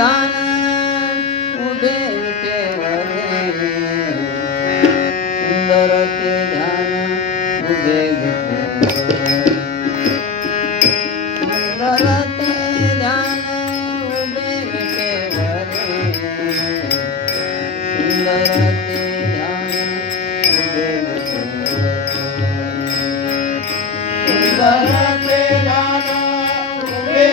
ध्यान उभे विटेवरे सुंदर ते ध्यान उभे विटेवरे सुंदर ते ध्यान उभे विटेवरे सुंदर ते ध्यान उभे विटेवरे सुंदर ते ध्यान उभे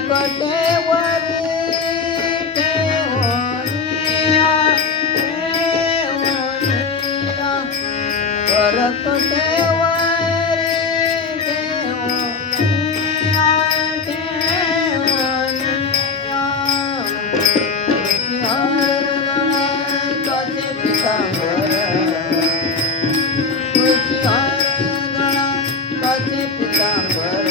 करकटेवरी ठेवोनिया ठेवोनिया करकटेवरी ठेवोनिया ठेवोनिया तुझ्यावर गळाचे पितांबर तुझ्यावर गळाचे पितांबर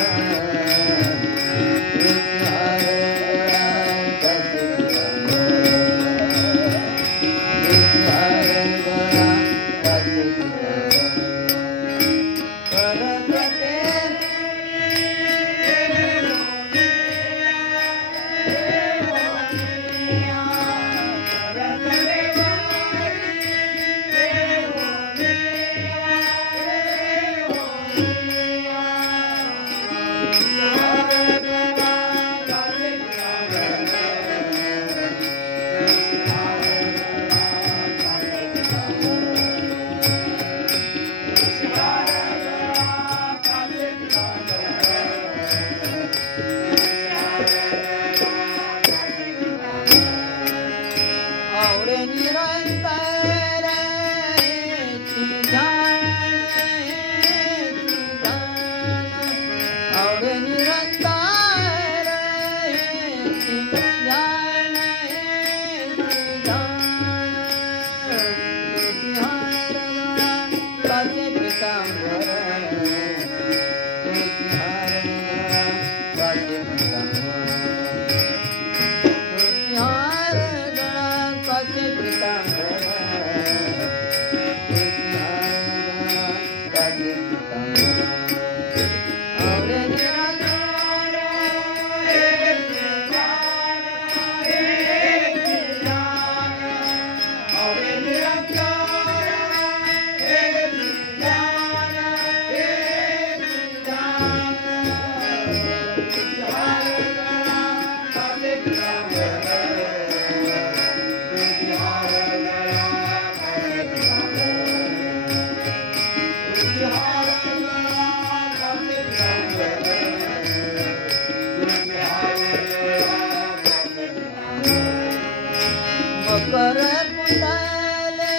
मकर कुंडले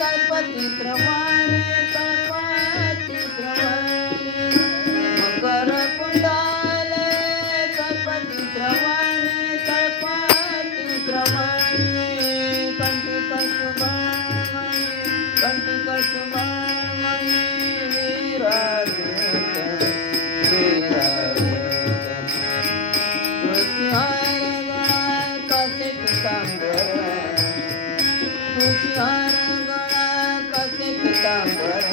कल्पती प्रमाणे कल्पती प्रमाणे मकर कुंडले कल्पती प्रमाणे कल्पती प्रमाणे कंठी कसुमणी कंठी कसुमणी विराजित विराजित तुझ्यावर गळाचे पितांबर तुझ्यावर गळाचे पितांबर